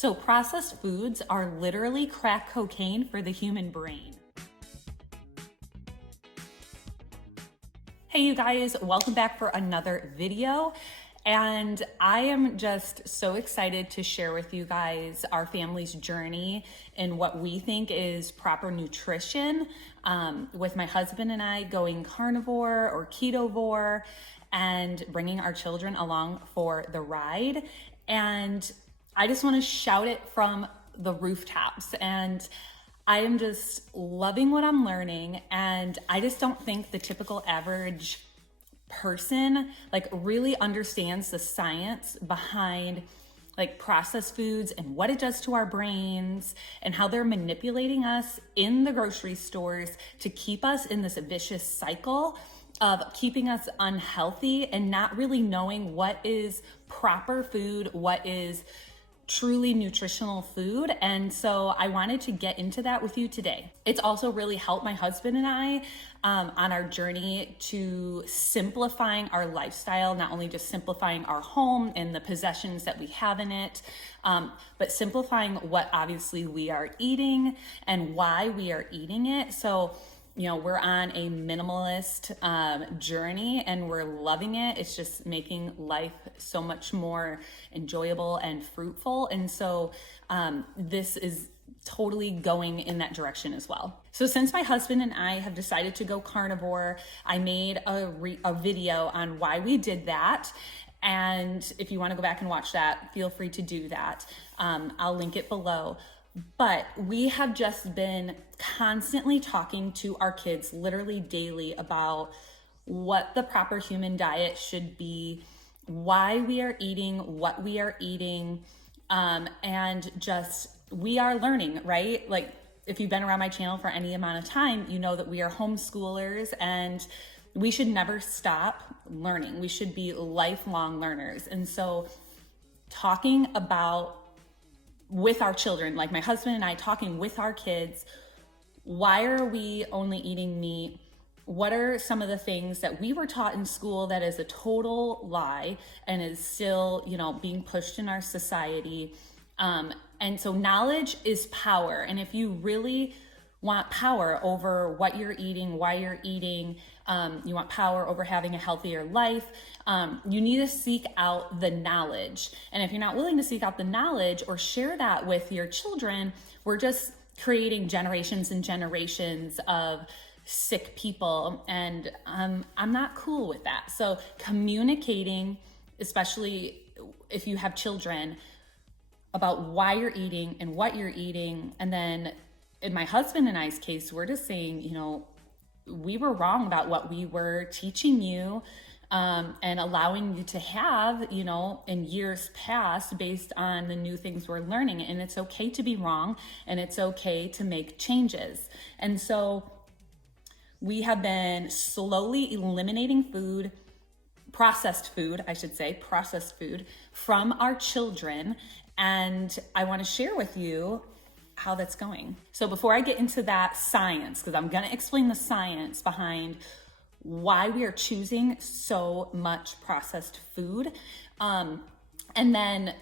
So processed foods are literally crack cocaine for the human brain. Hey you guys, welcome back for another video. And I am just so excited to share with you guys our family's journey in what we think is proper nutrition, with my husband and I going carnivore or ketovore and bringing our children along for the ride. And I just want to shout it from the rooftops. And I am just loving what I'm learning. And I just don't think the typical average person really understands the science behind processed foods and what it does to our brains and how they're manipulating us in the grocery stores to keep us in this vicious cycle of keeping us unhealthy and not really knowing what is proper food, what is truly nutritional food. And so I wanted to get into that with you today. It's also really helped my husband and I on our journey to simplifying our lifestyle, not only just simplifying our home and the possessions that we have in it, but simplifying what obviously we are eating and why we are eating it. So we're on a minimalist journey and we're loving it. It's just making life so much more enjoyable and fruitful. And so this is totally going in that direction as well. So since my husband and I have decided to go carnivore, I made a video on why we did that. And if you want to go back and watch that, feel free to do that. I'll link it below. But we have just been constantly talking to our kids literally daily about what the proper human diet should be, why we are eating what we are eating, and just we are learning, right? If you've been around my channel for any amount of time, you know that we are homeschoolers and we should never stop learning. We should be lifelong learners. And so talking about with our children, like my husband and I talking with our kids, why are we only eating meat? What are some of the things that we were taught in school that is a total lie and is still, being pushed in our society? And so knowledge is power. And if you really want power over what you're eating, why you're eating, you want power over having a healthier life, you need to seek out the knowledge. And if you're not willing to seek out the knowledge or share that with your children, we're just creating generations and generations of sick people. And I'm not cool with that. So communicating, especially if you have children, about why you're eating and what you're eating. And then in my husband and I's case, we're just saying, we were wrong about what we were teaching you and allowing you to have, in years past based on the new things we're learning. And it's okay to be wrong and it's okay to make changes. And so we have been slowly eliminating processed food from our children. And I want to share with you how that's going. So before I get into that science, because I'm going to explain the science behind why we are choosing so much processed food, and then,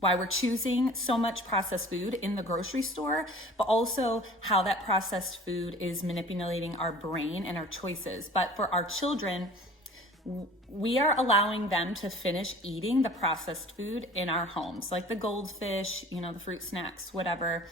why we're choosing so much processed food in the grocery store, but also how that processed food is manipulating our brain and our choices. But for our children, we are allowing them to finish eating the processed food in our homes, like the goldfish, the fruit snacks, whatever.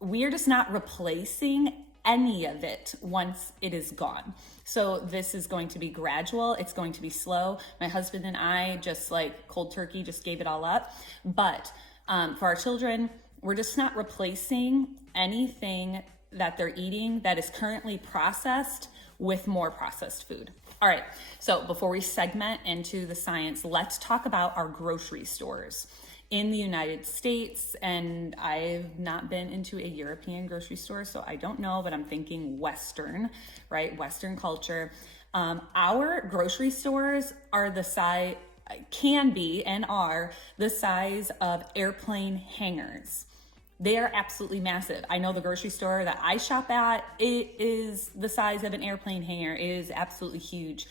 We are just not replacing any of it once it is gone. So this is going to be gradual. It's going to be slow. My husband and I just cold turkey, just gave it all up. But for our children, we're just not replacing anything that they're eating that is currently processed with more processed food. All right, so before we segment into the science, let's talk about our grocery stores in the United States. And I've not been into a European grocery store, so I don't know, but I'm thinking Western, right? Western culture. Our grocery stores are the size, can be and are the size of airplane hangars. They are absolutely massive. I know the grocery store that I shop at, it is the size of an airplane hangar. It is absolutely huge.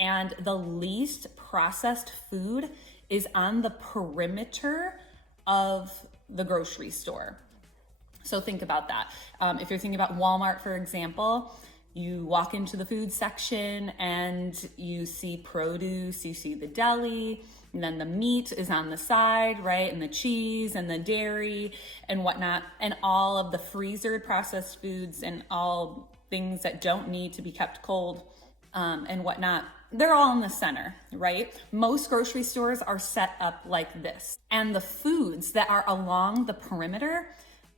And the least processed food is on the perimeter of the grocery store. So think about that. If you're thinking about Walmart, for example, you walk into the food section and you see produce, you see the deli, and then the meat is on the side, right? And the cheese and the dairy and whatnot, and all of the freezered processed foods and all things that don't need to be kept cold and whatnot. They're all in the center, right? Most grocery stores are set up like this. And the foods that are along the perimeter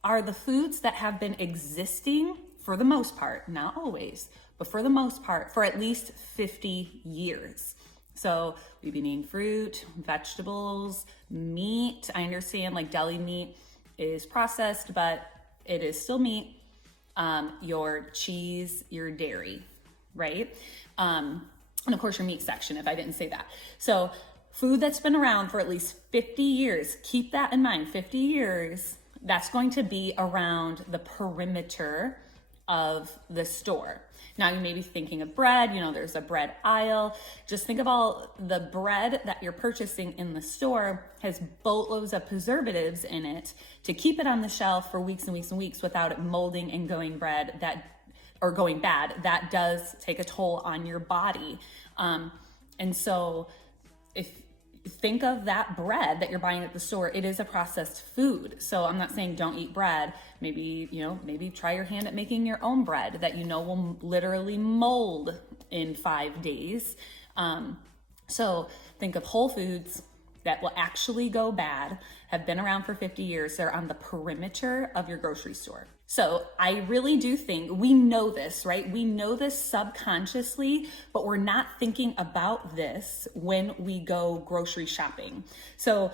are the foods that have been existing for the most part, not always, but for the most part, for at least 50 years. So we've been eating fruit, vegetables, meat. I understand like deli meat is processed, but it is still meat. Your cheese, your dairy, right? And of course your meat section, if I didn't say that. So food that's been around for at least 50 years, keep that in mind, 50 years, that's going to be around the perimeter of the store. Now you may be thinking of bread, there's a bread aisle. Just think of all the bread that you're purchasing in the store has boatloads of preservatives in it to keep it on the shelf for weeks and weeks and weeks without it molding and going bad. That does take a toll on your body. And so if think of that bread that you're buying at the store, it is a processed food. So I'm not saying don't eat bread. Maybe try your hand at making your own bread that will literally mold in 5 days. So think of whole foods that will actually go bad, have been around for 50 years. They're on the perimeter of your grocery store. So I really do think we know this, right? We know this subconsciously, but we're not thinking about this when we go grocery shopping. So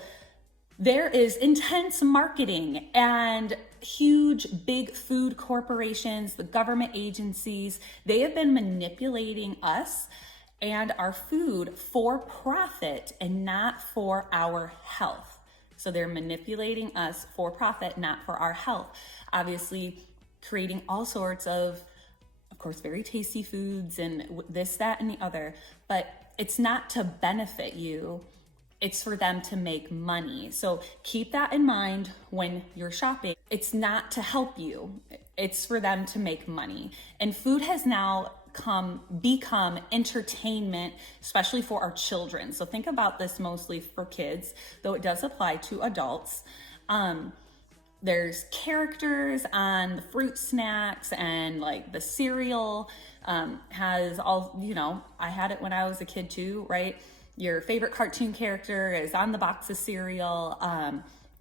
there is intense marketing and huge, big food corporations, the government agencies, they have been manipulating us and our food for profit and not for our health. So they're manipulating us for profit, not for our health. Obviously, creating all sorts of course, very tasty foods and this, that, and the other. But it's not to benefit you. It's for them to make money. So keep that in mind when you're shopping. It's not to help you. It's for them to make money. And food has now become entertainment, especially for our children. So think about this mostly for kids, though it does apply to adults. There's characters on the fruit snacks and like the cereal has all, I had it when I was a kid too, right? Your favorite cartoon character is on the box of cereal.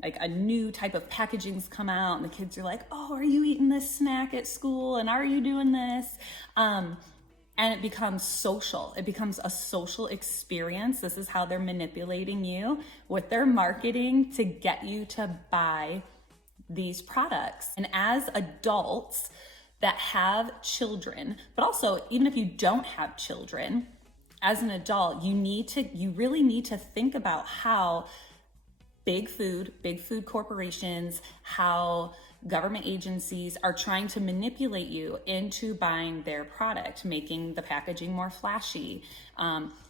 Like a new type of packaging's come out and the kids are like, oh, are you eating this snack at school? And are you doing this? And it becomes social. It becomes a social experience. This is how they're manipulating you with their marketing to get you to buy these products. And as adults that have children, but also even if you don't have children, as an adult, you really need to think about how big food corporations, how government agencies are trying to manipulate you into buying their product, making the packaging more flashy,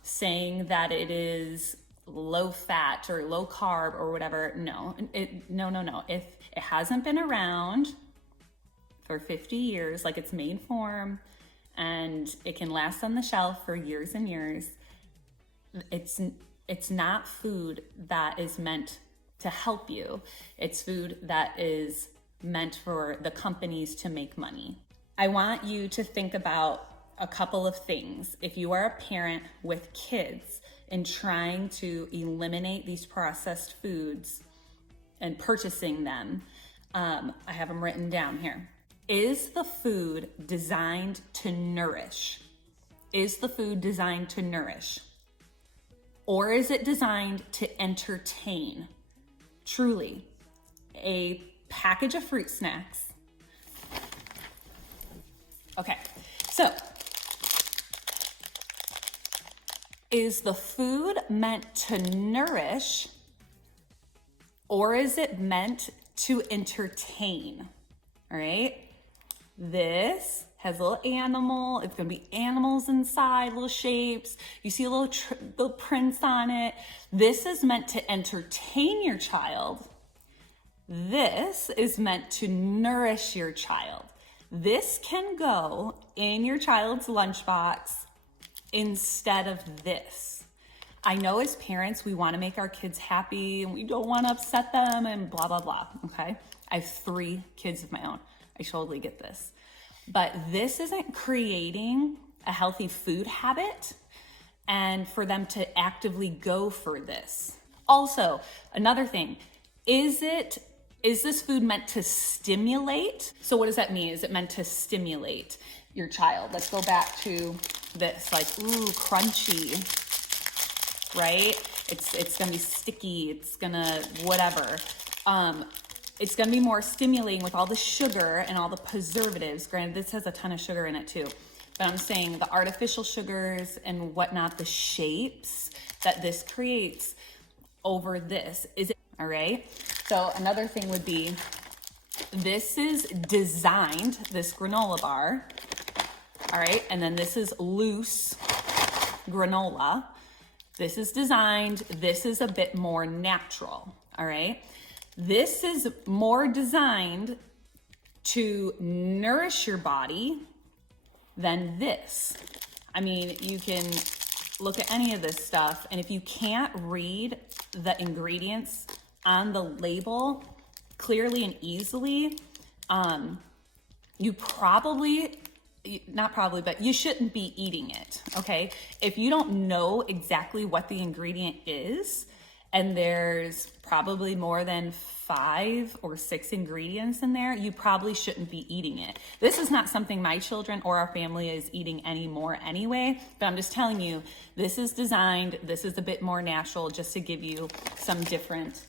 saying that it is low fat or low carb or whatever. No. If it hasn't been around for 50 years, like its main form, and it can last on the shelf for years and years, it's not food that is meant to help you. It's food that is meant for the companies to make money. I want you to think about a couple of things. If you are a parent with kids and trying to eliminate these processed foods and purchasing them, I have them written down here. Is the food designed to nourish? Is the food designed to nourish? Or is it designed to entertain? Truly, a package of fruit snacks. Okay, so is the food meant to nourish or is it meant to entertain? All right, this has a little animal. It's gonna be animals inside, little shapes. You see little prints on it. This is meant to entertain your child. This is meant to nourish your child. This can go in your child's lunchbox instead of this. I know as parents, we wanna make our kids happy and we don't wanna upset them and blah, blah, blah, okay? I have 3 kids of my own. I totally get this. But this isn't creating a healthy food habit and for them to actively go for this. Also, another thing, is this food meant to stimulate? So what does that mean? Is it meant to stimulate your child? Let's go back to this, like, ooh, crunchy, right? It's gonna be sticky, it's gonna, whatever. It's gonna be more stimulating with all the sugar and all the preservatives. Granted, this has a ton of sugar in it too, but I'm saying the artificial sugars and whatnot, the shapes that this creates over this. Is it, all right? So another thing would be, this is designed, this granola bar, all right? And then this is loose granola. This is designed, this is a bit more natural, all right? This is more designed to nourish your body than this. I mean, you can look at any of this stuff, and if you can't read the ingredients on the label clearly and easily, you probably, not probably, but you shouldn't be eating it, okay? If you don't know exactly what the ingredient is, and there's probably more than 5 or 6 ingredients in there, you probably shouldn't be eating it. This is not something my children or our family is eating anymore anyway, but I'm just telling you, this is designed, this is a bit more natural, just to give you some different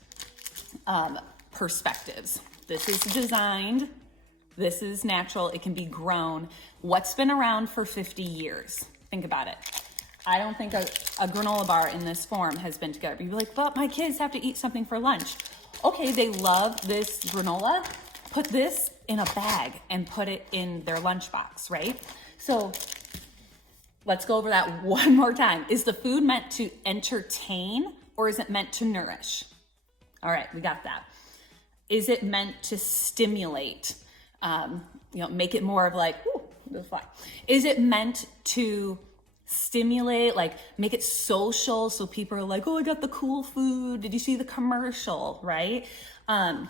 perspectives. This is designed, this is natural, it can be grown. What's been around for 50 years? Think about it. I don't think a granola bar in this form has been together. You'd be like, but my kids have to eat something for lunch. Okay, they love this granola. Put this in a bag and put it in their lunchbox, right? So let's go over that one more time. Is the food meant to entertain or is it meant to nourish? All right, we got that. Is it meant to stimulate? Make it more of like, ooh, the fly. Is it meant to stimulate, like make it social so people are like, oh, I got the cool food, did you see the commercial, right? And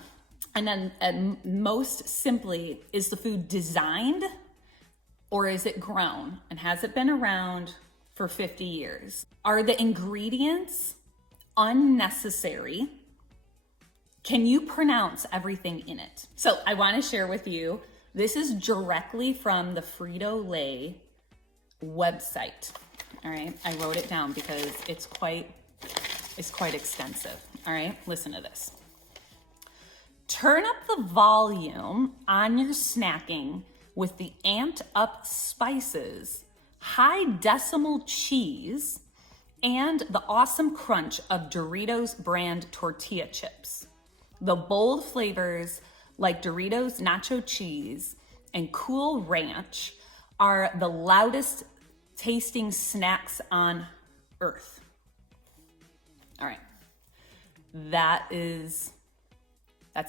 then most simply, is the food designed or is it grown, and has it been around for 50 years? Are the ingredients unnecessary? Can you pronounce everything in it? So I want to share with you, this is directly from the Frito-Lay website. All right, I wrote it down because it's quite extensive. All right, listen to this. Turn up the volume on your snacking with the amped up spices, high decimal cheese, and the awesome crunch of Doritos brand tortilla chips. The bold flavors like Doritos nacho cheese and Cool Ranch are the loudest tasting snacks on earth. All right. That's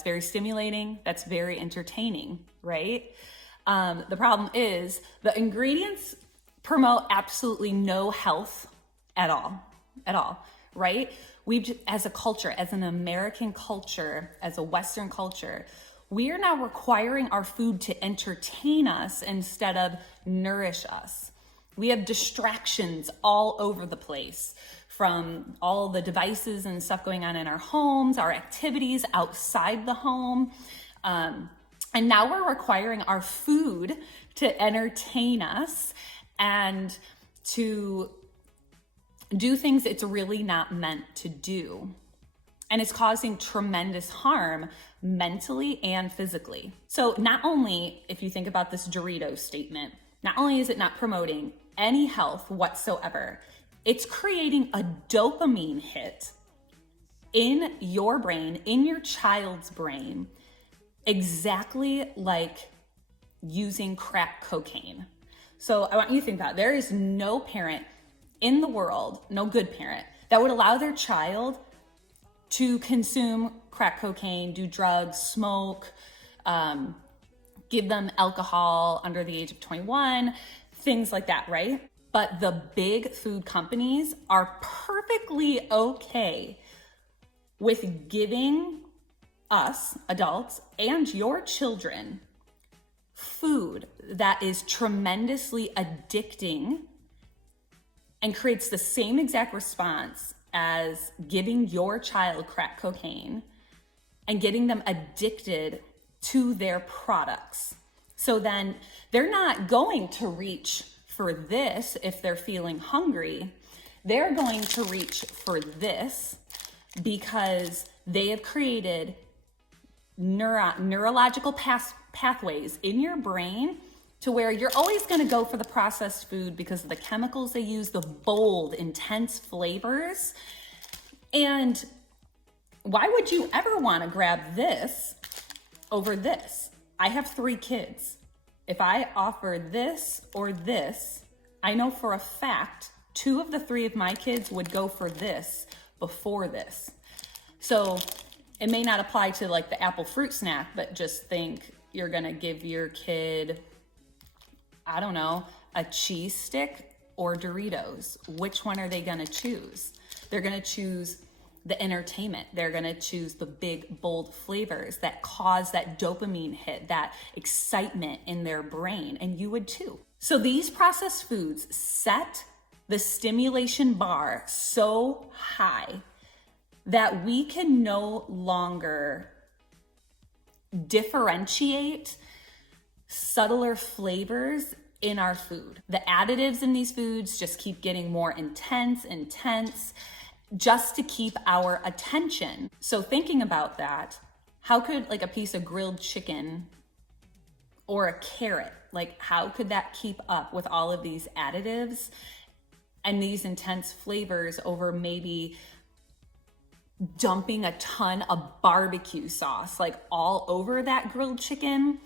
very stimulating. That's very entertaining, right? The problem is the ingredients promote absolutely no health at all, right? We've, as a culture, as an American culture, as a Western culture, we are now requiring our food to entertain us instead of nourish us. We have distractions all over the place, from all the devices and stuff going on in our homes, our activities outside the home. And now we're requiring our food to entertain us and to do things it's really not meant to do. And it's causing tremendous harm mentally and physically. So not only, if you think about this Doritos statement, not only is it not promoting any health whatsoever, it's creating a dopamine hit in your brain, in your child's brain, exactly like using crack cocaine. So I want you to think about it. There is no parent in the world, no good parent, that would allow their child to consume crack cocaine, do drugs, smoke, give them alcohol under the age of 21, things like that, right? But the big food companies are perfectly okay with giving us, adults, and your children food that is tremendously addicting and creates the same exact response as giving your child crack cocaine and getting them addicted to their products. So then they're not going to reach for this if they're feeling hungry. They're going to reach for this because they have created neurological pathways in your brain to where you're always going to go for the processed food because of the chemicals they use, the bold, intense flavors. And why would you ever want to grab this over this? I have 3 kids. If I offer this or this, I know for a fact 2 of the 3 of my kids would go for this before this. So it may not apply to like the apple fruit snack, but just think you're going to give your kid, I don't know, a cheese stick or Doritos. Which one are they going to choose? They're going to choose the entertainment. They're going to choose the big, bold flavors that cause that dopamine hit, that excitement in their brain. And you would too. So these processed foods set the stimulation bar so high that we can no longer differentiate subtler flavors in our food. The additives in these foods just keep getting more intense, just to keep our attention. So thinking about that, how could like a piece of grilled chicken or a carrot, like how could that keep up with all of these additives and these intense flavors over maybe dumping a ton of barbecue sauce like all over that grilled chicken,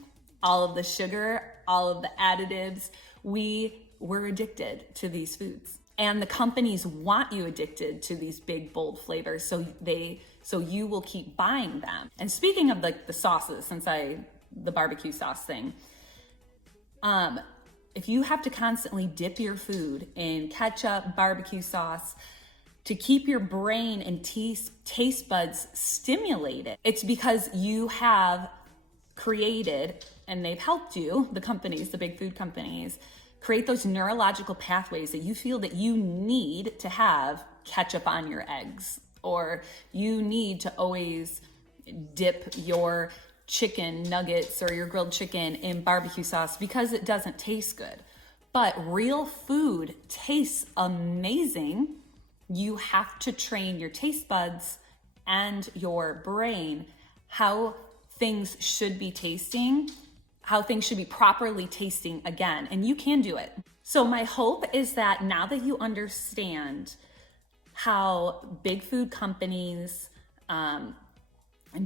all of the sugar, all of the additives? We're addicted to these foods. And the companies want you addicted to these big, bold flavors, so you will keep buying them. And speaking of like the sauces, the barbecue sauce thing, if you have to constantly dip your food in ketchup, barbecue sauce, to keep your brain and taste buds stimulated, it's because you have created, and they've helped you, the companies, the big food companies, create those neurological pathways that you feel that you need to have ketchup on your eggs, or you need to always dip your chicken nuggets or your grilled chicken in barbecue sauce because it doesn't taste good. But real food tastes amazing. You have to train your taste buds and your brain how things should be tasting, how things should be properly tasting again, and you can do it. So my hope is that now that you understand how big food companies and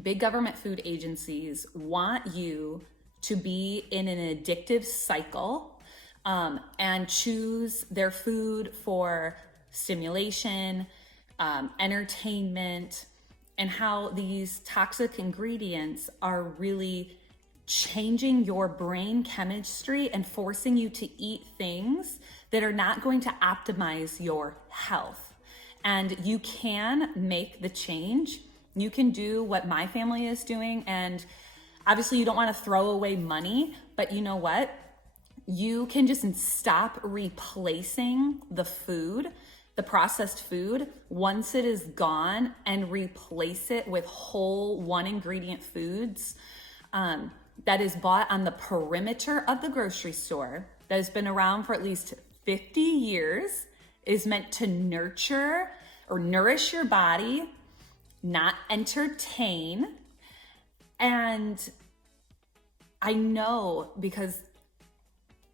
big government food agencies want you to be in an addictive cycle and choose their food for stimulation, entertainment, and how these toxic ingredients are really changing your brain chemistry and forcing you to eat things that are not going to optimize your health. And you can make the change. You can do what my family is doing. And obviously you don't want to throw away money, but you know what? You can just stop replacing the food, the processed food, once it is gone, and replace it with whole 1 ingredient foods that is bought on the perimeter of the grocery store, that has been around for at least 50 years, is meant to nurture or nourish your body, not entertain. And I know because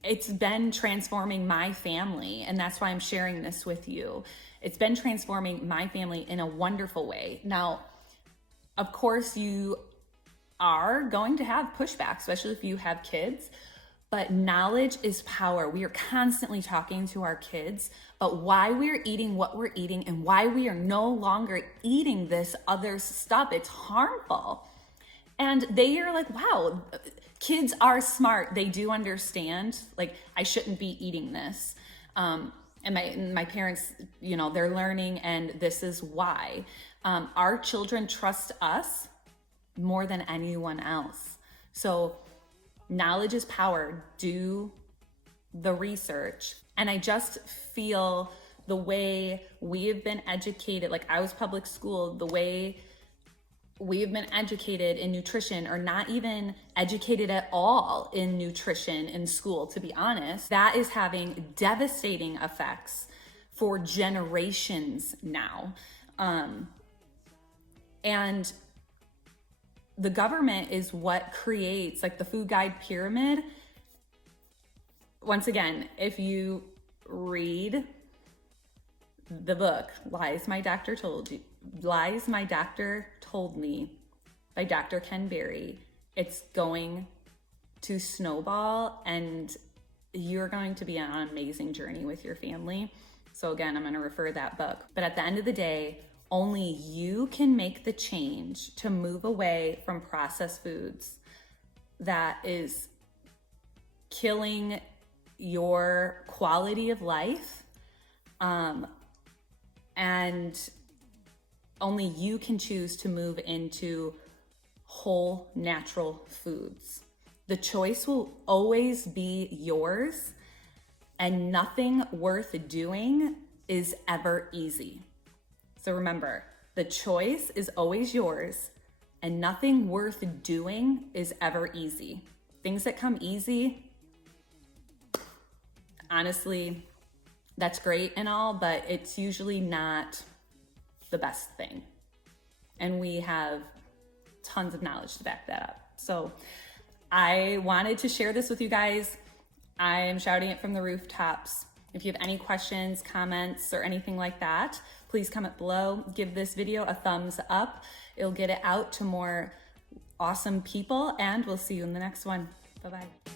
it's been transforming my family, and that's why I'm sharing this with you. It's been transforming my family in a wonderful way. Now, of course, you are going to have pushback, especially if you have kids, But knowledge is power. We are constantly talking to our kids about why we're eating what we're eating and why we are no longer eating this other stuff. It's harmful. And they are like, wow, kids are smart. They do understand, like, I shouldn't be eating this. And my parents, they're learning, and this is why. Our children trust us more than anyone else. So knowledge is power. Do the research. And I just feel the way we have been educated, like I was public school, the way we have been educated in nutrition, or not even educated at all in nutrition in school, to be honest, that is having devastating effects for generations now. And the government is what creates, like, the food guide pyramid. Once again, if you read the book, Lies My Doctor Told Me by Dr. Ken Berry, it's going to snowball, and you're going to be on an amazing journey with your family. So again, I'm going to refer that book. But at the end of the day, only you can make the change to move away from processed foods that is killing your quality of life. And only you can choose to move into whole, natural foods. The choice will always be yours, and nothing worth doing is ever easy. So remember, the choice is always yours, and nothing worth doing is ever easy. Things that come easy, honestly, that's great and all, but it's usually not the best thing. And we have tons of knowledge to back that up. So I wanted to share this with you guys. I'm shouting it from the rooftops. If you have any questions, comments, or anything like that, please comment below. Give this video a thumbs up. It'll get it out to more awesome people, and we'll see you in the next one. Bye-bye.